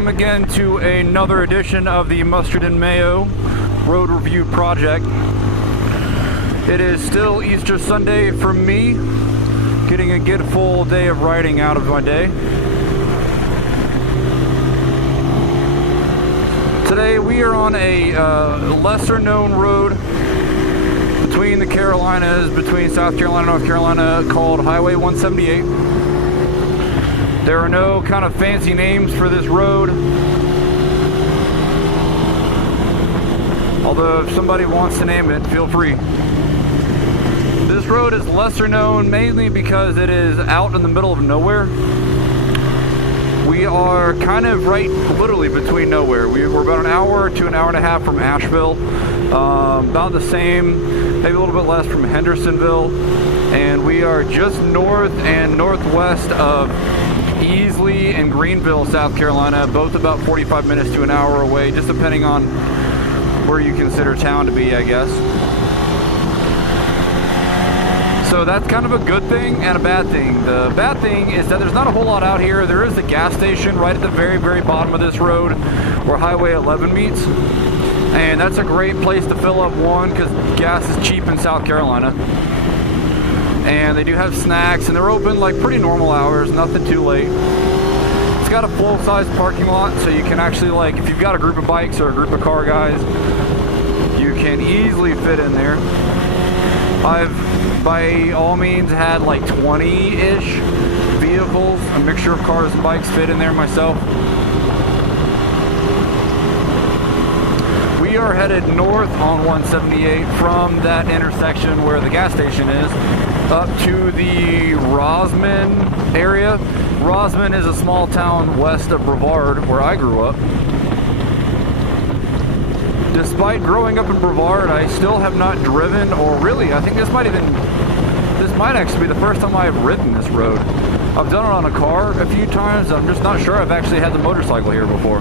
welcome again to another edition of the Mustard and Mayo Road Review Project. It is still Easter Sunday for me, getting a good full day of riding out of my day. Today we are on a lesser known road between the Carolinas, between South Carolina and North Carolina, called Highway 178. There are no kind of fancy names for this road, although if somebody wants to name it, feel free. This road is lesser known mainly because it is out in the middle of nowhere. We are kind of right literally between nowhere. We're about an hour to an hour and a half from Asheville, about the same, maybe a little bit less from Hendersonville, and we are just north and northwest of Easley and Greenville, South Carolina, both about 45 minutes to an hour away, just depending on where you consider town to be, I guess. So that's kind of a good thing and a bad thing. The bad thing is that there's not a whole lot out here. There is a gas station right at the very, very bottom of this road where Highway 11 meets. And that's a great place to fill up, one, because gas is cheap in South Carolina. And they do have snacks, and they're open like pretty normal hours, nothing too late. It's got a full-size parking lot, so you can actually, like, if you've got a group of bikes or a group of car guys, you can easily fit in there. I've, by all means, had like 20-ish vehicles, a mixture of cars and bikes, fit in there myself. We are headed north on 178 from that intersection where the gas station is, up to the Rosman area. Rosman is a small town west of Brevard, where I grew up. Despite growing up in Brevard, I still have not driven, or really, I think this might actually be the first time I've ridden this road. I've done it on a car a few times. I'm just not sure I've actually had the motorcycle here before.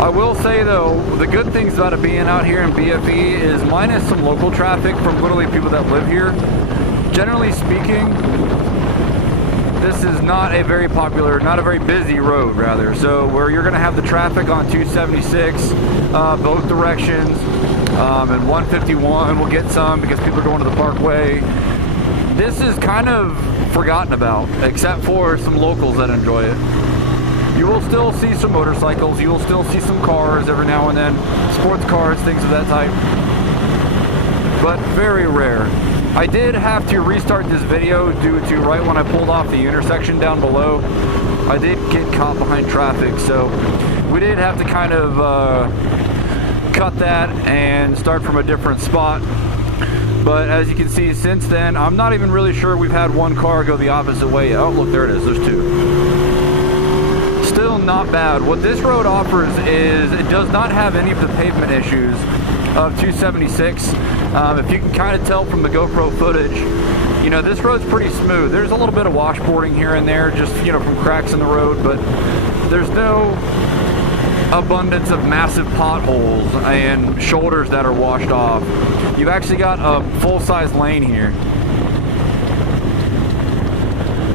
I will say though, the good things about it being out here in BFE is minus some local traffic from literally people that live here. Generally speaking, this is not a very popular, not a very busy road rather. So where you're gonna have the traffic on 276, both directions, and 151 will get some because people are going to the Parkway. This is kind of forgotten about, except for some locals that enjoy it. You will still see some motorcycles, you will still see some cars every now and then, sports cars, things of that type, but very rare. I did have to restart this video due to right when I pulled off the intersection down below, I did get caught behind traffic, so we did have to kind of cut that and start from a different spot. But as you can see, since then, I'm not even really sure we've had one car go the opposite way. Oh, look, there it is, there's two. Still not bad. What this road offers is it does not have any of the pavement issues of 276. If you can kind of tell from the GoPro footage, you know, this road's pretty smooth. There's a little bit of washboarding here and there, just, you know, from cracks in the road, but there's no abundance of massive potholes and shoulders that are washed off. You've actually got a full-size lane here.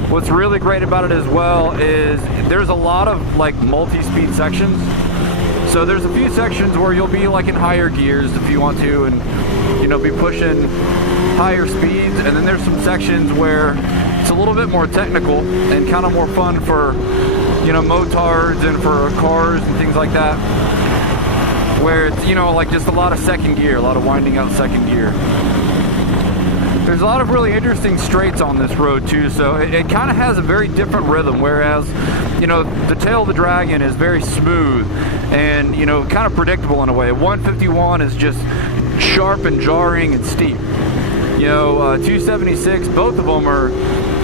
What's really great about it as well is there's a lot of like multi-speed sections. So there's a few sections where you'll be like in higher gears if you want to, and you know, be pushing higher speeds. And then there's some sections where it's a little bit more technical and kind of more fun for, you know, motards and for cars and things like that, where it's, you know, like just a lot of second gear, a lot of winding out second gear. There's a lot of really interesting straights on this road too, so it kind of has a very different rhythm, whereas, you know, the Tail of the Dragon is very smooth and, you know, kind of predictable in a way. 151 is just sharp and jarring and steep. You know, 276, both of them are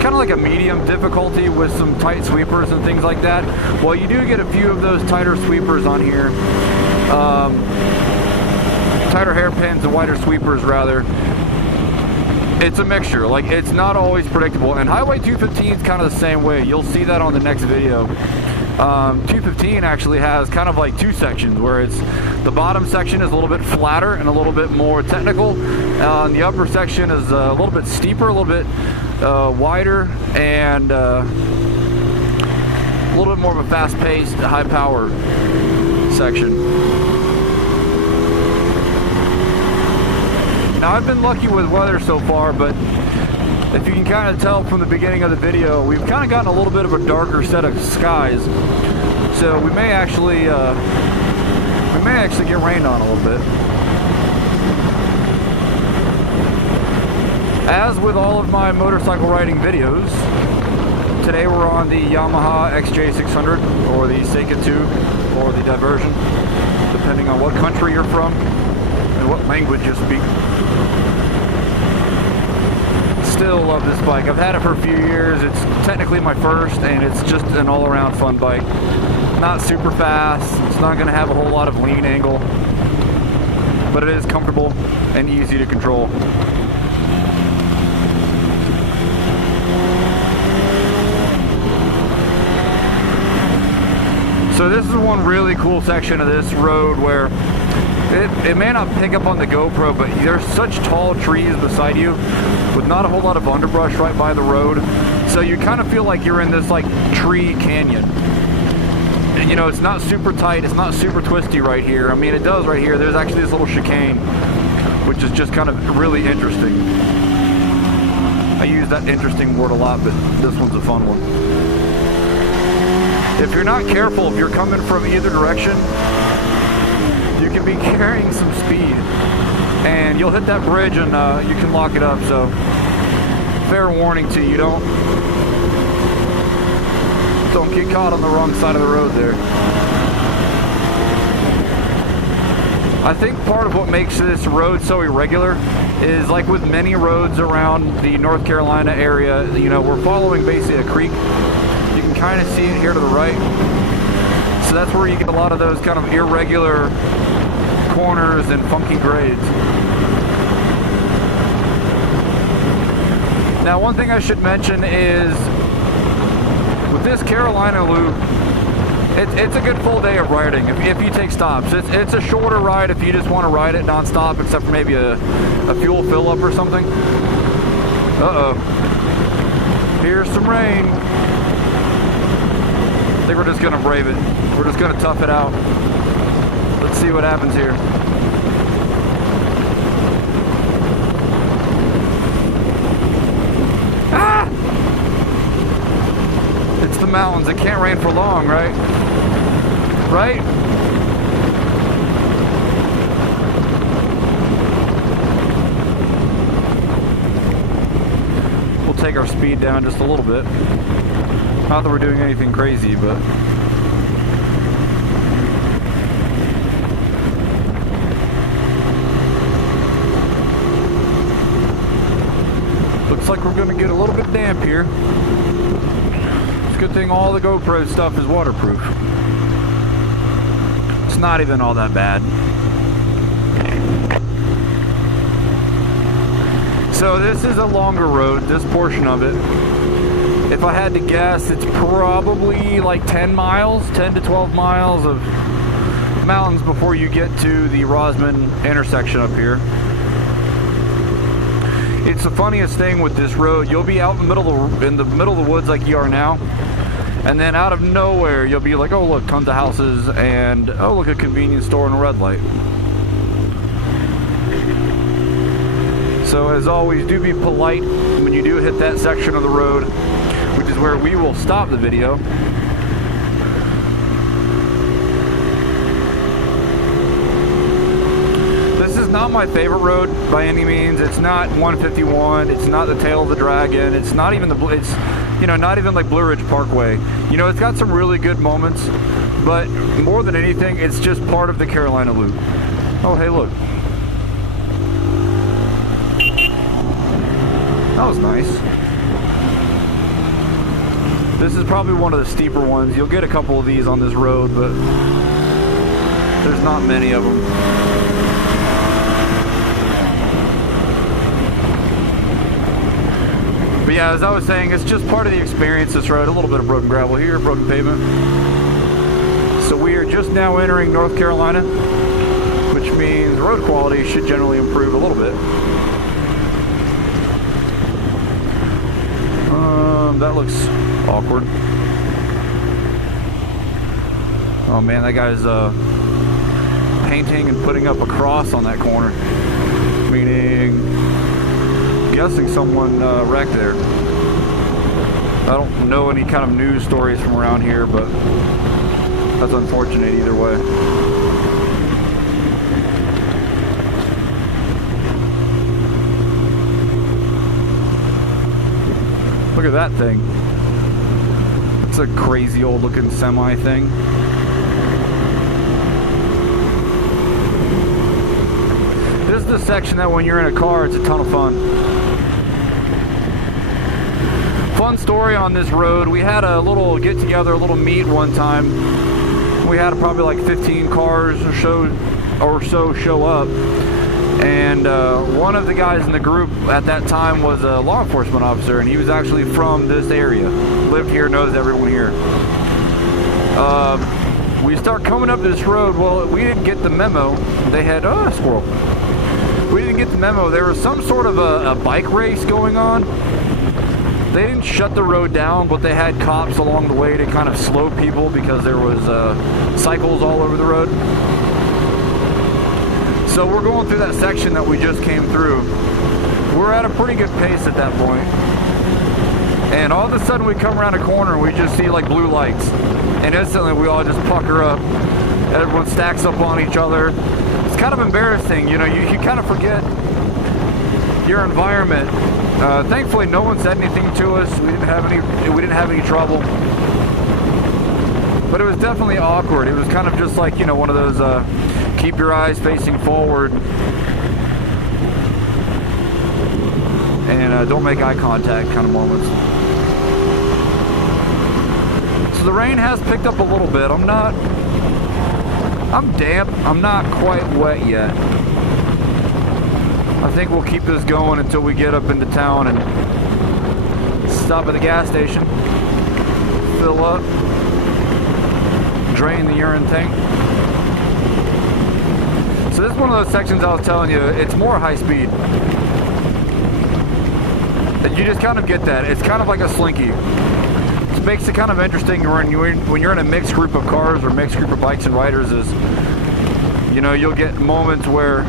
kind of like a medium difficulty with some tight sweepers and things like that. Well, you do get a few of those tighter sweepers on here. Tighter hairpins and wider sweepers rather. It's a mixture, like it's not always predictable, and Highway 215 is kind of the same way. You'll see that on the next video. 215 actually has kind of like two sections where it's the bottom section is a little bit flatter and a little bit more technical, and the upper section is a little bit steeper, a little bit wider, and a little bit more of a fast-paced, high-power section. Now, I've been lucky with weather so far, but if you can kind of tell from the beginning of the video, we've kind of gotten a little bit of a darker set of skies. So we may actually get rained on a little bit. As with all of my motorcycle riding videos, today we're on the Yamaha XJ600 or the Seika Touge or the Diversion, depending on what country you're from and what language you speak. Still love this bike. I've had it for a few years. It's technically my first, and it's just an all-around fun bike. Not super fast. It's not going to have a whole lot of lean angle, but it is comfortable and easy to control. So this is one really cool section of this road where it may not pick up on the GoPro, but there's such tall trees beside you with not a whole lot of underbrush right by the road. So you kind of feel like you're in this like tree canyon. And, you know, it's not super tight, it's not super twisty right here. I mean, it does right here. There's actually this little chicane, which is just kind of really interesting. I use that interesting word a lot, but this one's a fun one. If you're not careful, if you're coming from either direction, you can be carrying some speed and you'll hit that bridge and you can lock it up. So fair warning to you, don't get caught on the wrong side of the road there. I think part of what makes this road so irregular is, like with many roads around the North Carolina area, you know, we're following basically a creek. You can kind of see it here to the right. So that's where you get a lot of those kind of irregular corners and funky grades. Now, one thing I should mention is with this Carolina loop, it's a good full day of riding if you take stops. It's a shorter ride if you just want to ride it non-stop, except for maybe a fuel fill-up or something. Uh-oh. Here's some rain. I think we're just gonna brave it. We're just gonna tough it out. Let's see what happens here. Ah! It's the mountains. It can't rain for long, right? Right? We'll take our speed down just a little bit. Not that we're doing anything crazy, but looks like we're going to get a little bit damp here. It's a good thing all the GoPro stuff is waterproof. It's not even all that bad. So this is a longer road, this portion of it. If I had to guess, it's probably like 10 to 12 miles of mountains before you get to the Rosman intersection up here. It's the funniest thing with this road. You'll be out in the middle of the woods like you are now, and then out of nowhere you'll be like, oh look, tons of houses, and oh look, a convenience store and a red light. So as always, do be polite when you do hit that section of the road, which is where we will stop the video. This is not my favorite road by any means. It's not 151. It's not the Tail of the Dragon. It's not even not even like Blue Ridge Parkway. You know, it's got some really good moments, but more than anything, it's just part of the Carolina Loop. Oh, hey, look. That was nice. This is probably one of the steeper ones. You'll get a couple of these on this road, but there's not many of them. But yeah, as I was saying, it's just part of the experience, this road. A little bit of broken gravel here, broken pavement. So we are just now entering North Carolina, which means road quality should generally improve a little bit. That looks awkward. Oh man, that guy's painting and putting up a cross on that corner. Meaning, I'm guessing someone wrecked there. I don't know any kind of news stories from around here, but that's unfortunate either way. Look at that thing. It's a crazy old looking semi thing. This is the section that when you're in a car, it's a ton of fun. Fun story on this road. We had a little get together, a little meet one time. We had probably like 15 cars or so show up. And one of the guys in the group at that time was a law enforcement officer, and he was actually from this area. Lived here, knows everyone here. We start coming up this road. Well, we didn't get the memo. They had, oh, a squirrel. We didn't get the memo. There was some sort of a bike race going on. They didn't shut the road down, but they had cops along the way to kind of slow people because there was cycles all over the road. So we're going through that section that we just came through. We're at a pretty good pace at that point. And all of a sudden we come around a corner and we just see like blue lights. And instantly we all just pucker up. Everyone stacks up on each other. It's kind of embarrassing, you know, you kind of forget your environment. Thankfully no one said anything to us. We didn't have any trouble. But it was definitely awkward. It was kind of just like, you know, one of those keep your eyes facing forward and don't make eye contact kind of moments. So the rain has picked up a little bit. I'm damp. I'm not quite wet yet. I think we'll keep this going until we get up into town and stop at the gas station, fill up, drain the urine tank. So this is one of those sections I was telling you, it's more high speed. You just kind of get that. It's kind of like a slinky. It makes it kind of interesting when you're in a mixed group of cars or mixed group of bikes and riders is, you know, you'll get moments where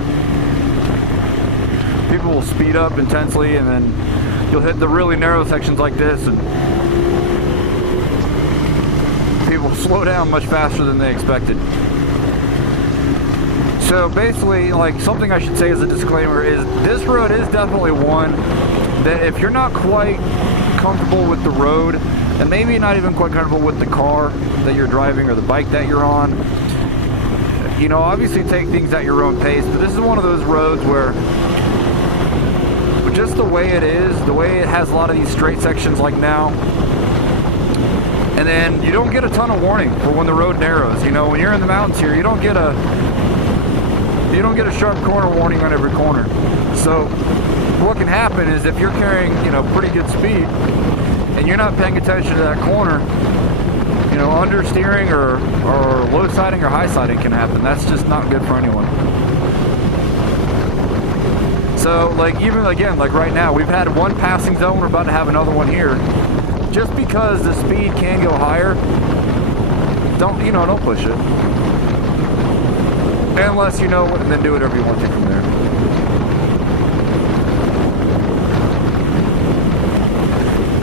people will speed up intensely and then you'll hit the really narrow sections like this and people slow down much faster than they expected. So basically, like, something I should say as a disclaimer is this road is definitely one that if you're not quite comfortable with the road and maybe not even quite comfortable with the car that you're driving or the bike that you're on, you know, obviously take things at your own pace, but this is one of those roads where just the way it is, the way it has a lot of these straight sections like now, and then you don't get a ton of warning for when the road narrows. You know, when you're in the mountains here, you don't get a sharp corner warning on every corner. So what can happen is if you're carrying, you know, pretty good speed and you're not paying attention to that corner, you know, understeering or low siding or high siding can happen. That's just not good for anyone. So, like, even again, like right now, we've had one passing zone, we're about to have another one here. Just because the speed can go higher, don't push it. Unless you know, and then do whatever you want to from there.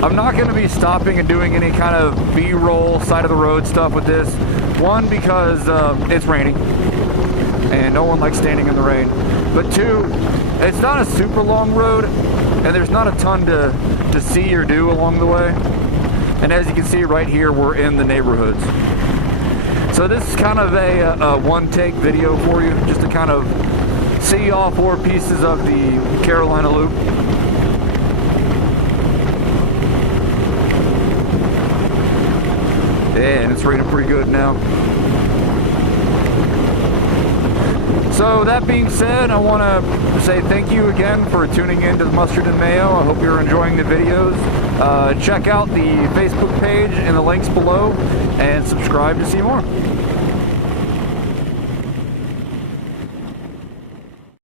I'm not going to be stopping and doing any kind of B-roll, side of the road stuff with this. One, because it's raining, and no one likes standing in the rain. But two, it's not a super long road, and there's not a ton to see or do along the way. And as you can see right here, we're in the neighborhoods. So this is kind of a one-take video for you, just to kind of see all four pieces of the Carolina Loop. Yeah, and it's raining pretty good now. So that being said, I want to say thank you again for tuning in to the Mustard and Mayo. I hope you're enjoying the videos. Check out the Facebook page and the links below and subscribe to see more.